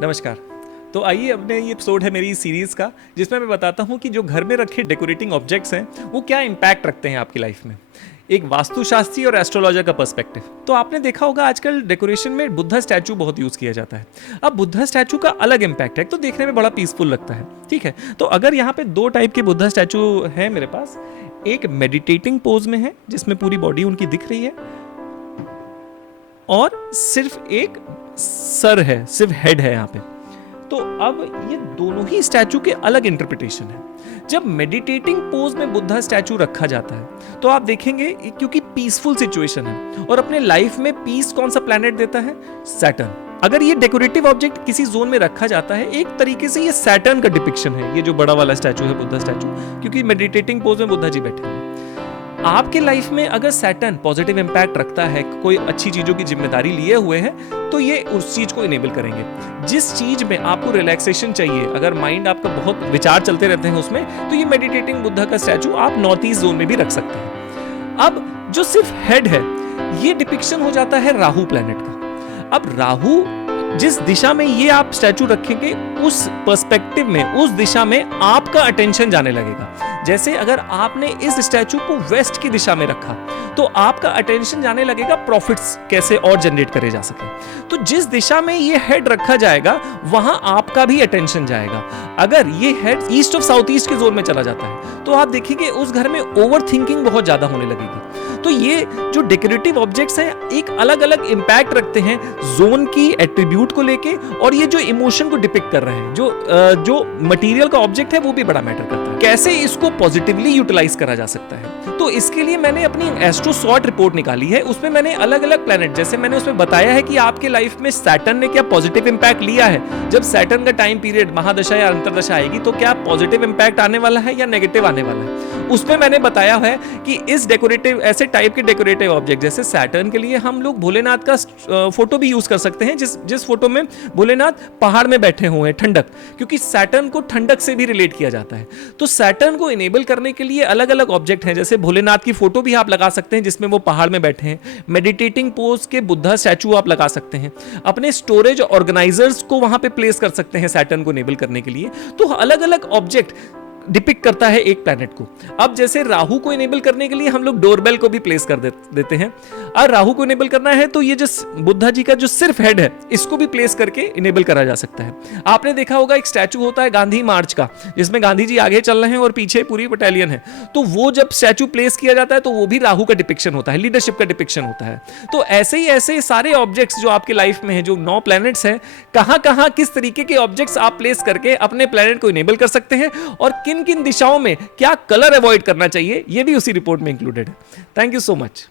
नमस्कार। तो आइए, अपने ये एपिसोड है मेरी सीरीज का, जिसमें मैं बताता हूँ कि जो घर में रखे डेकोरेटिंग ऑब्जेक्ट्स हैं वो क्या इम्पैक्ट रखते हैं आपकी लाइफ में, एक वास्तुशास्त्री और एस्ट्रोलॉजर का पर्सपेक्टिव। तो आपने देखा होगा आजकल डेकोरेशन में बुद्धा स्टैचू बहुत यूज किया जाता है। अब बुद्धा स्टैचू का अलग इम्पैक्ट है, तो देखने में बड़ा पीसफुल लगता है, ठीक है। तो अगर यहाँ पे दो टाइप के बुद्धा स्टैचू है मेरे पास, एक मेडिटेटिंग पोज में है जिसमें पूरी बॉडी उनकी दिख रही है, और सिर्फ एक सर है, सिर्फ हेड है यहाँ पे। तो अब ये दोनों ही स्टैचू के अलग इंटरप्रिटेशन है। जब मेडिटेटिंग पोज में बुद्धा स्टैचू रखा जाता है तो आप देखेंगे, क्योंकि पीसफुल सिचुएशन है और अपने लाइफ में पीस कौन सा प्लैनेट देता है? सैटर्न। अगर ये डेकोरेटिव ऑब्जेक्ट किसी जोन में रखा जाता है, एक तरीके से ये सैटर्न का डिपिक्शन है, ये जो बड़ा वाला स्टैचू है बुद्धा स्टैचू, क्योंकि मेडिटेटिंग पोज में बुद्धा जी बैठे हैं। आपके लाइफ में अगर सैटर्न पॉजिटिव इंपैक्ट रखता है, कोई अच्छी चीजों की जिम्मेदारी लिए हुए है, तो ये उस चीज को इनेबल करेंगे। जिस चीज में आपको रिलैक्सेशन चाहिए, अगर माइंड आपका बहुत विचार चलते रहते हैं उसमें, तो ये मेडिटेटिंग बुद्धा का स्टैचू आप नॉर्थ ईस्ट जोन में भी रख सकते हैं। अब जो सिर्फ हेड है, ये डिपिक्शन हो जाता है राहु प्लैनेट का। अब राहु जिस दिशा में ये आप स्टैचू रखेंगे, उस पर्सपेक्टिव में, उस दिशा में आपका अटेंशन जाने लगेगा। जैसे अगर आपने इस स्टैचू को वेस्ट की दिशा में रखा, तो आपका अटेंशन जाने लगेगा प्रॉफिट्स कैसे और जनरेट करे जा सके। तो जिस दिशा में ये हेड रखा जाएगा, वहां आपका भी अटेंशन जाएगा। अगर ये head east of south east के जोन में चला जाता है, तो आप देखेंगे उस घर में ओवर थिंकिंग बहुत ज्यादा होने लगेगी। तो ये जो डेकोरेटिव ऑब्जेक्ट्स हैं, एक अलग अलग इंपैक्ट रखते हैं जोन की एट्रीब्यूट को लेके, और ये जो इमोशन को डिपिक्ट कर रहे हैं, जो मटेरियल का ऑब्जेक्ट है, वो भी बड़ा मैटर करता है। कैसे इसको पॉजिटिवली यूटिलाइज करा जा सकता है, तो इसके लिए मैंने अपनी एस्ट्रो सॉर्ट रिपोर्ट निकाली है। उसमें मैंने अलग अलग प्लैनेट, जैसे मैंने उसमें बताया है कि आपके लाइफ में सैटर्न ने क्या पॉजिटिव इंपैक्ट लिया है। जब सैटर्न का टाइम पीरियड महादशा या अंतरदशा आएगी, तो क्या पॉजिटिव इंपैक्ट आने वाला है या नेगेटिव आने वाला है। उसमें मैंने बताया है कि इस डेकोरेटिव, ऐसे टाइप के डेकोरेटिव ऑब्जेक्ट, जैसे सैटर्न के लिए हम लोग भोलेनाथ का फोटो भी यूज कर सकते हैं, जिस फोटो में भोलेनाथ पहाड़ में बैठे हुए हैं, ठंडक, क्योंकि सैटर्न को ठंडक से भी रिलेट किया जाता है। तो सैटर्न को इनेबल करने के लिए अलग अलग ऑब्जेक्ट हैं, जैसे भोलेनाथ की फोटो भी आप लगा सकते हैं जिसमें वो पहाड़ में बैठे हैं। मेडिटेटिंग पोज के बुद्धा स्टैचू आप लगा सकते हैं। अपने स्टोरेज ऑर्गेनाइजर्स को वहां पे प्लेस कर सकते हैं सैटर्न को इनेबल करने के लिए। तो अलग अलग ऑब्जेक्ट डिपिक्ट करता है एक प्लैनेट को। अब जैसे राहु को इनेबल करने के लिए हम लोग डोरबेल को भी प्लेस कर देते हैं। और राहु को इनेबल करना है तो ये जो बुद्धा जी का जो सिर्फ हेड है, इसको भी प्लेस करके इनेबल करा जा सकता है। आपने देखा होगा एक स्टैचू होता है गांधी मार्च का, जिसमें गांधी जी आगे चल रहे हैं और पीछे पूरी बटालियन है। तो वो जब स्टैचू प्लेस किया जाता है, तो वो भी राहु का डिपिक्शन होता है, लीडरशिप का डिपिक्शन होता है। तो ऐसे ही ऐसे सारे ऑब्जेक्ट्स जो आपके लाइफ में है, जो 9 प्लैनेट्स हैं, कहां कहां किस तरीके के ऑब्जेक्ट्स आप प्लेस करके अपने प्लैनेट को इनेबल कर सकते हैं, और किन किन दिशाओं में क्या कलर अवॉइड करना चाहिए, ये भी उसी रिपोर्ट में इंक्लूडेड है। Thank you so much.